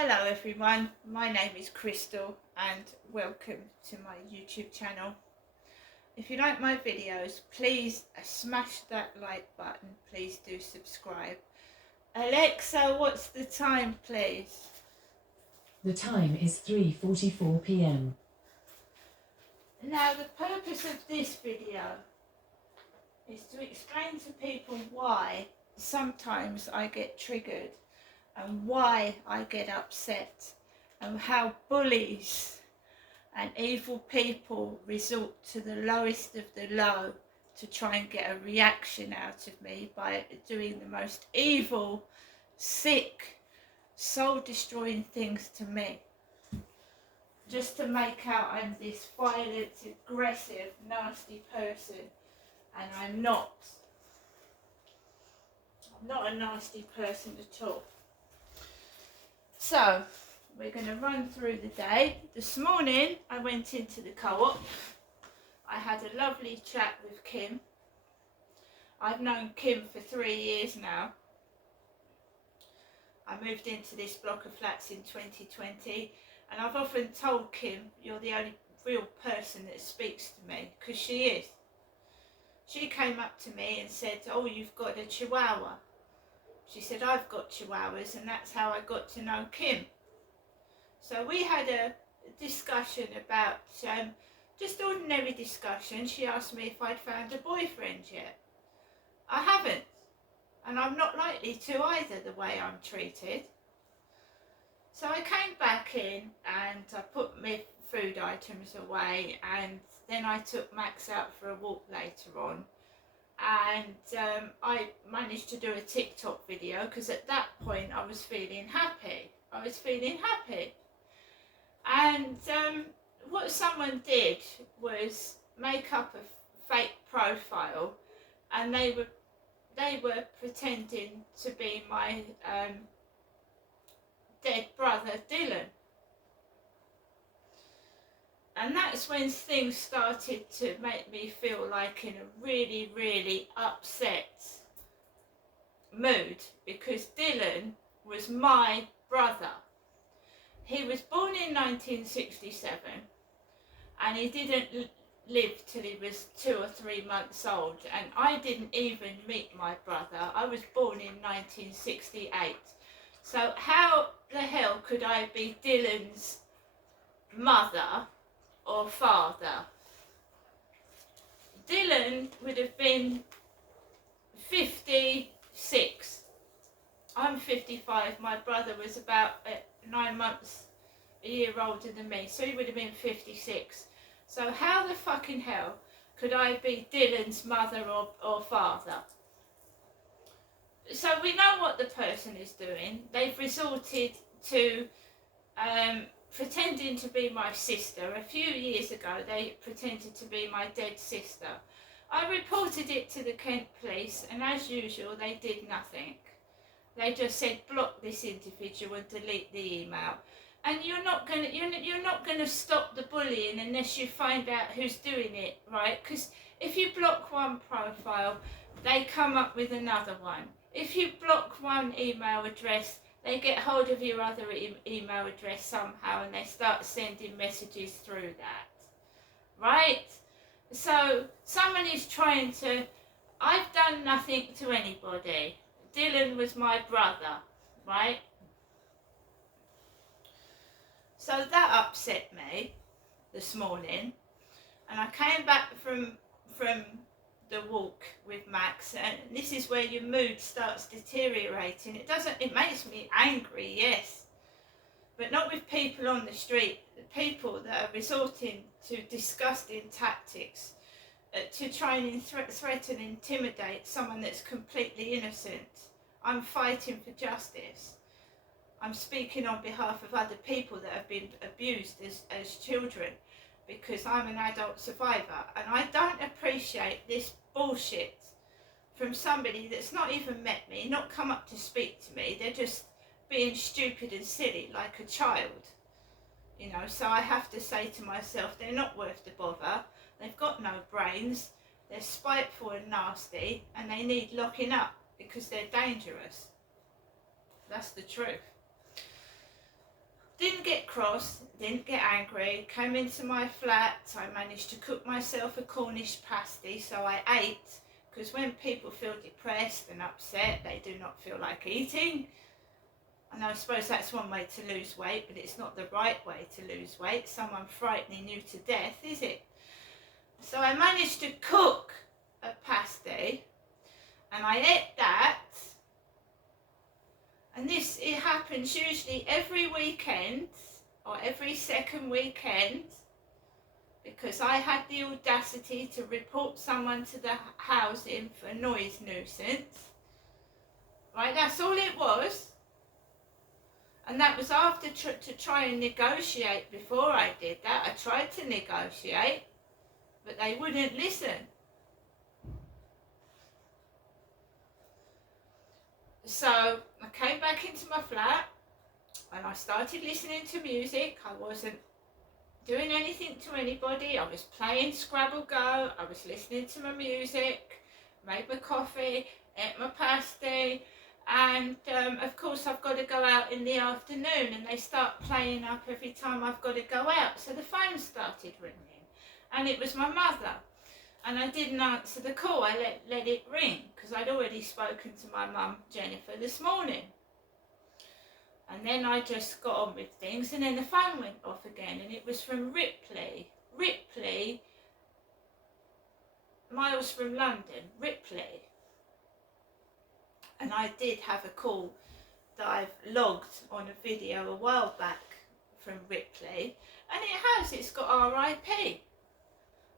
Hello everyone, my name is Crystal and welcome to my YouTube channel. If you like my videos, please smash that like button, please do subscribe. Alexa, what's the time please? The time is 3:44 p.m. Now the purpose of this video is to explain to people why sometimes I get triggered and why I get upset and how bullies and evil people resort to the lowest of the low to try and get a reaction out of me by doing the most evil, sick, soul-destroying things to me. Just to make out I'm this violent, aggressive, nasty person, and I'm not. I'm not a nasty person at all. So, we're going to run through the day. This morning I went into the co-op. I had a lovely chat with Kim. I've known Kim for 3 years now. I moved into this block of flats in 2020 and I've often told Kim, you're the only real person that speaks to me, because she is. She came up to me and said, oh, you've got a Chihuahua. She said, I've got Chihuahuas, and that's how I got to know Kim. So we had a discussion about, just ordinary discussion. She asked me if I'd found a boyfriend yet. I haven't, and I'm not likely to either, the way I'm treated. So I came back in and I put my food items away, and then I took Max out for a walk later on. And I managed to do a TikTok video because at that point I was feeling happy. And what someone did was make up a fake profile, and they were pretending to be my dead brother Dylan. And that's when things started to make me feel like in a really, really upset mood, because Dylan was my brother. He was born in 1967 and he didn't live till he was 2 or 3 months old, and I didn't even meet my brother. I was born in 1968. So how the hell could I be Dylan's mother or father? Dylan would have been 56. I'm 55. My brother was about 9 months, a year older than me, so he would have been 56. So how the fucking hell could I be Dylan's mother or father? So we know what the person is doing. They've resorted to pretending to be my sister. A few years ago they pretended to be my dead sister. I reported it to the Kent police, and as usual they did nothing. They just said block this individual and delete the email. And you're not gonna stop the bullying unless you find out who's doing it, right? Because if you block one profile, they come up with another one. If you block one email address, they get hold of your other email address somehow and they start sending messages through that, right? So someone is trying to, I've done nothing to anybody. Dylan was my brother, right? So that upset me this morning, and I came back from the walk with Max, and this is where your mood starts deteriorating. It makes me angry, yes, but not with people on the street, the people that are resorting to disgusting tactics to try and threaten and intimidate someone that's completely innocent. I'm fighting for justice. I'm speaking on behalf of other people that have been abused as children, because I'm an adult survivor, and I don't appreciate this bullshit from somebody that's not even met me, not come up to speak to me. They're just being stupid and silly like a child, you know. So I have to say to myself, they're not worth the bother. They've got no brains, they're spiteful and nasty, and they need locking up because they're dangerous. That's the truth. didn't get cross, didn't get angry, came into my flat. I managed to cook myself a Cornish pasty, so I ate, because when people feel depressed and upset, they do not feel like eating. And I suppose that's one way to lose weight, but it's not the right way to lose weight. Someone frightening you to death, is it? So I managed to cook a pasty, and I ate that. And it happens usually every weekend, or every second weekend, because I had the audacity to report someone to the housing for noise nuisance. Right, that's all it was. And that was after to try and negotiate. Before I did that, I tried to negotiate, but they wouldn't listen. So I came back into my flat and I started listening to music. I wasn't doing anything to anybody. I was playing Scrabble Go. I was listening to my music, made my coffee, ate my pasty. And of course I've got to go out in the afternoon, and they start playing up every time I've got to go out. So the phone started ringing, and it was my mother. And I didn't answer the call. I let it ring, because I'd already spoken to my mum, Jennifer, this morning. And then I just got on with things, and then the phone went off again, and it was from Ripley. Ripley, miles from London, Ripley. And I did have a call that I've logged on a video a while back from Ripley, and it's got RIP.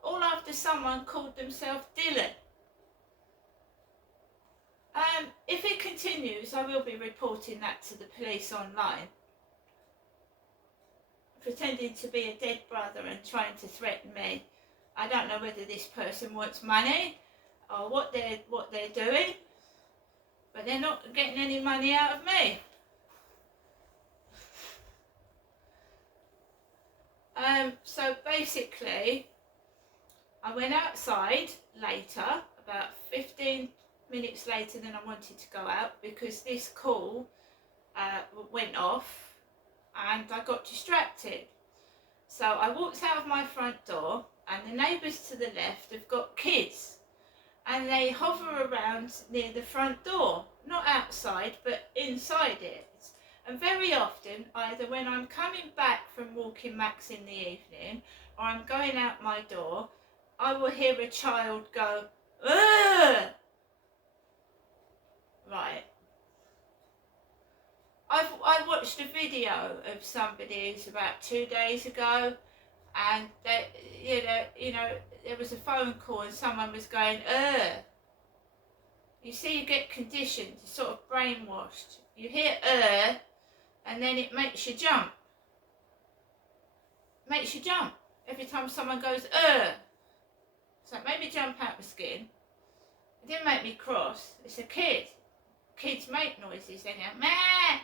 All after someone called themselves Dylan. If it continues, I will be reporting that to the police online. Pretending to be a dead brother and trying to threaten me. I don't know whether this person wants money or what they're doing. But they're not getting any money out of me. So basically, I went outside later, about 15 minutes later than I wanted to go out, because this call went off and I got distracted. So I walked out of my front door, and the neighbours to the left have got kids. And they hover around near the front door, not outside, but inside it. And very often, either when I'm coming back from walking Max in the evening, or I'm going out my door, I will hear a child go, "Ugh!" Right. I watched a video of somebody, it's about 2 days ago, and they, you know, there was a phone call and someone was going, "Ugh." You see, you get conditioned, sort of brainwashed. You hear and then it makes you jump. Makes you jump every time someone goes, So it made me jump out my skin. It didn't make me cross. It's a kid. Kids make noises. They go, "Meh,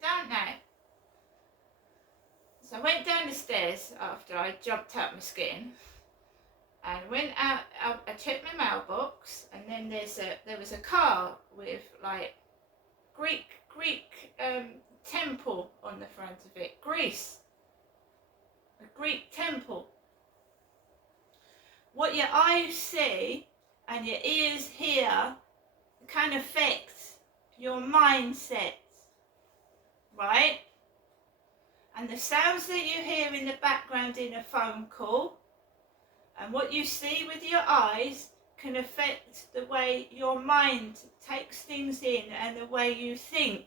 don't they?" So I went down the stairs after I jumped out my skin, and went out. I checked my mailbox, and then there was a car with like Greek temple on the front of it. Greece, a Greek temple. What your eyes see and your ears hear can affect your mindset, right? And the sounds that you hear in the background in a phone call and what you see with your eyes can affect the way your mind takes things in and the way you think.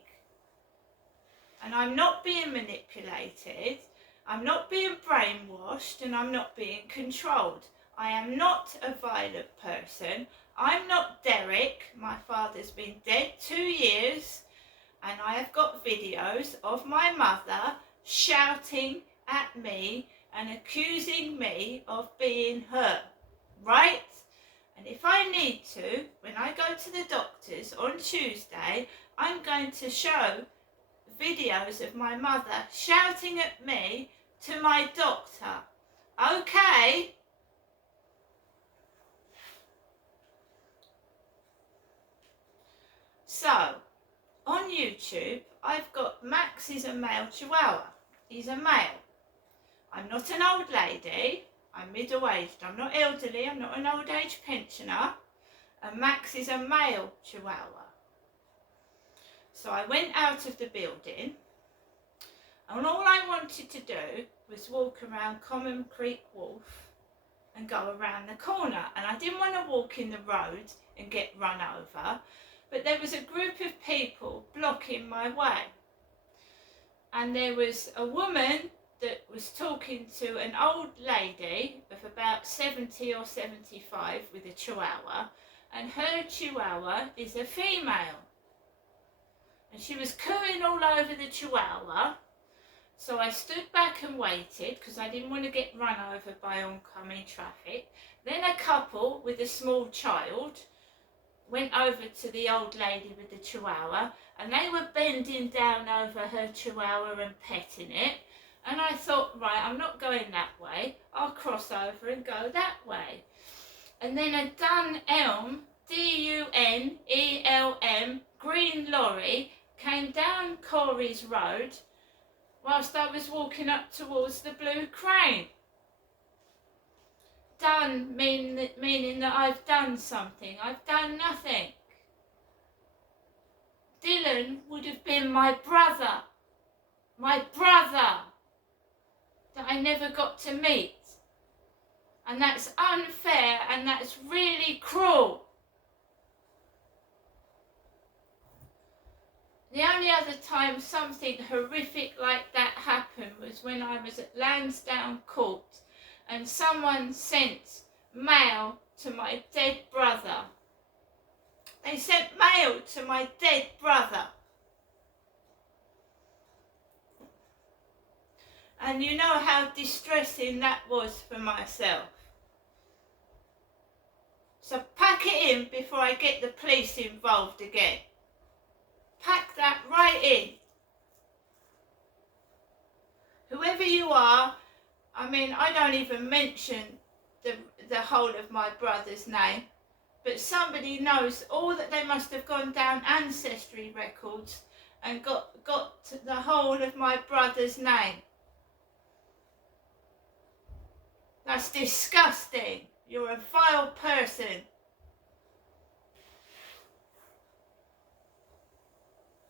And I'm not being manipulated, I'm not being brainwashed, and I'm not being controlled. I am not a violent person. I'm not Derek. My father's been dead 2 years, and I have got videos of my mother shouting at me and accusing me of being her, right? And if I need to, when I go to the doctors on Tuesday, I'm going to show videos of my mother shouting at me to my doctor. Okay? So, on YouTube, I've got Max is a male Chihuahua. He's a male. I'm not an old lady. I'm middle-aged. I'm not elderly. I'm not an old age pensioner. And Max is a male Chihuahua. So I went out of the building, and all I wanted to do was walk around Common Creek Wharf and go around the corner. And I didn't want to walk in the road and get run over, but there was a group of people blocking my way. And there was a woman that was talking to an old lady of about 70 or 75 with a Chihuahua, and her Chihuahua is a female. And she was cooing all over the Chihuahua. So I stood back and waited because I didn't want to get run over by oncoming traffic. Then a couple with a small child went over to the old lady with the Chihuahua, and they were bending down over her Chihuahua and petting it. And I thought, right, I'm not going that way. I'll cross over and go that way. And then a Dunelm, D-U-N-E-L-M, green lorry came down Corey's Road whilst I was walking up towards the Blue Crane. Done meaning that I've done something. I've done nothing. Dylan would have been my brother that I never got to meet. And that's unfair, and that's really cruel. The only other time something horrific like that happened was when I was at Lansdowne Court and someone sent mail to my dead brother. They sent mail to my dead brother. And you know how distressing that was for myself. So pack it in before I get the police involved again. Pack that right in. Whoever you are, I mean, I don't even mention the whole of my brother's name, but somebody knows all that. They must have gone down Ancestry records and got the whole of my brother's name. That's disgusting. You're a vile person.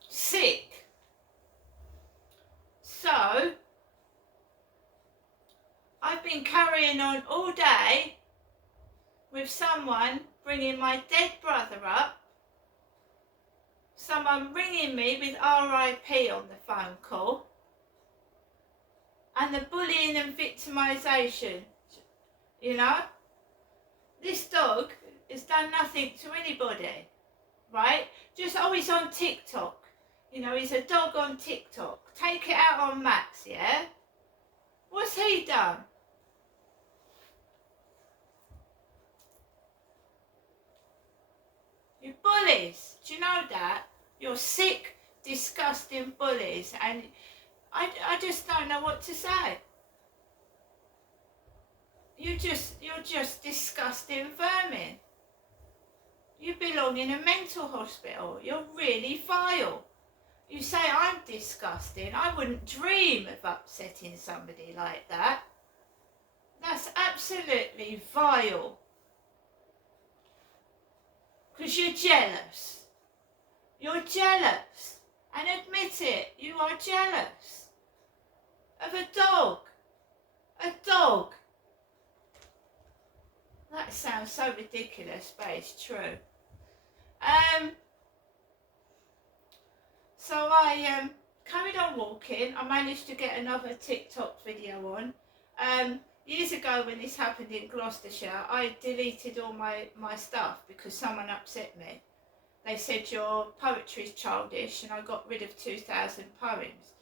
Sick. So, I've been carrying on all day with someone bringing my dead brother up, someone ringing me with RIP on the phone call, and the bullying and victimisation. You know, this dog has done nothing to anybody, right? Just, oh, he's on TikTok. You know, he's a dog on TikTok. Take it out on Max, yeah? What's he done? You bullies. Do you know that? You're sick, disgusting bullies. And I just don't know what to say. You're just disgusting vermin. You belong in a mental hospital. You're really vile. You say I'm disgusting. I wouldn't dream of upsetting somebody like that. That's absolutely vile. Because you're jealous. You're jealous. And admit it, you are jealous. Of a dog. A dog. That sounds so ridiculous, but it's true. So I carried on walking. I managed to get another TikTok video on. Years ago when this happened in Gloucestershire, I deleted all my stuff because someone upset me. They said your poetry's childish, and I got rid of 2,000 poems.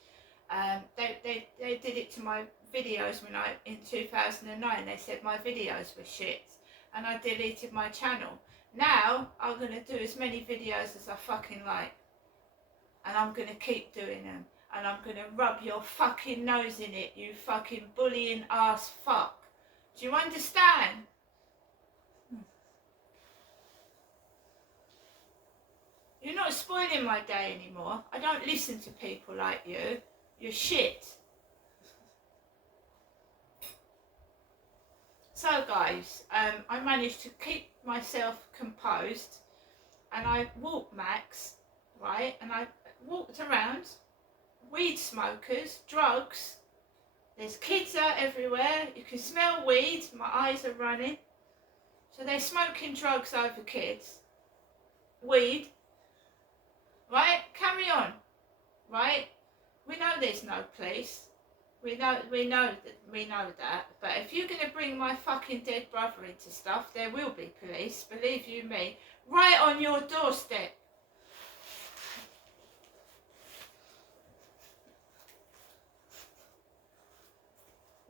They did it to my videos in 2009. They said my videos were shit, and I deleted my channel. Now I'm going to do as many videos as I fucking like, and I'm going to keep doing them, and I'm going to rub your fucking nose in it, you fucking bullying ass fuck. Do you understand? You're not spoiling my day anymore. I don't listen to people like you. You're shit. So guys, I managed to keep myself composed, and I walked Max, right, and I walked around, weed smokers, drugs, there's kids out everywhere, you can smell weed, my eyes are running, so they're smoking drugs over kids, weed, right, carry on, right, we know there's no police. We know that. But if you're going to bring my fucking dead brother into stuff, there will be police, believe you me, right on your doorstep.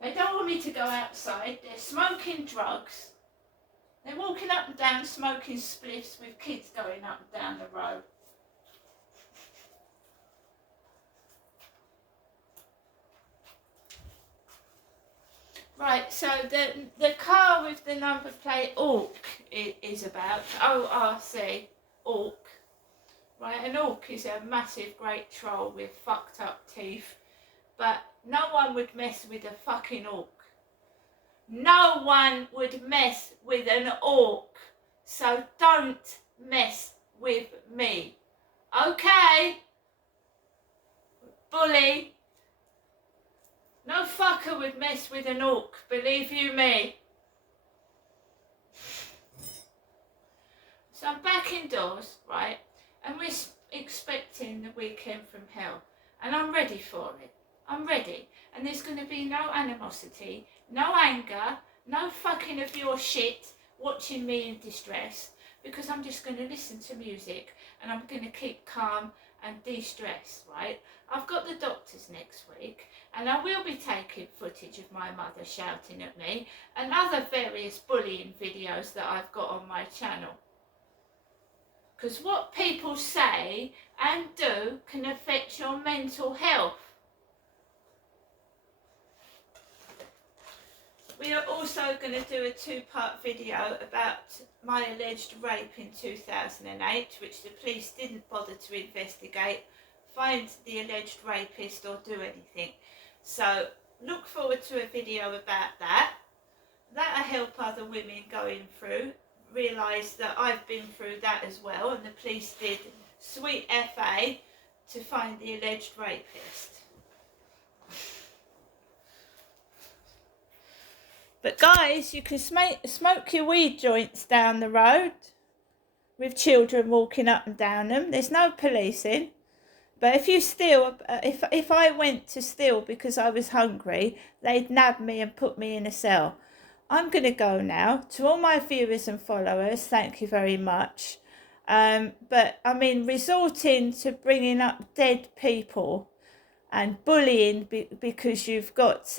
They don't want me to go outside. They're smoking drugs. They're walking up and down smoking spliffs with kids going up and down the road. Right, so the car with the number plate Orc is about, ORC, Orc. Right, an Orc is a massive great troll with fucked up teeth, but no one would mess with a fucking Orc. No one would mess with an Orc, so don't mess with me, okay? Bully. No fucker would mess with an Orc, believe you me. So I'm back indoors, right, and we're expecting the weekend from hell, and I'm ready for it. I'm ready, and there's going to be no animosity, no anger, no fucking of your shit watching me in distress, because I'm just going to listen to music, and I'm going to keep calm and de-stress, right? I've got the doctors next week, and I will be taking footage of my mother shouting at me and other various bullying videos that I've got on my channel. Because what people say and do can affect your mental health. We are also going to do a two-part video about my alleged rape in 2008, which the police didn't bother to investigate, find the alleged rapist or do anything. So look forward to a video about that. That'll help other women going through realise that I've been through that as well, and the police did sweet FA to find the alleged rapist. But guys, you can smoke your weed joints down the road with children walking up and down them. There's no policing. But if you steal, if I went to steal because I was hungry, they'd nab me and put me in a cell. I'm going to go now. To all my viewers and followers, thank you very much. But I mean, resorting to bringing up dead people and bullying because you've got,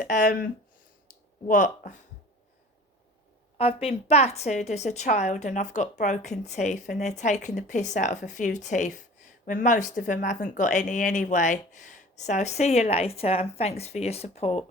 I've been battered as a child and I've got broken teeth, and they're taking the piss out of a few teeth when most of them haven't got any anyway. So see you later, and thanks for your support.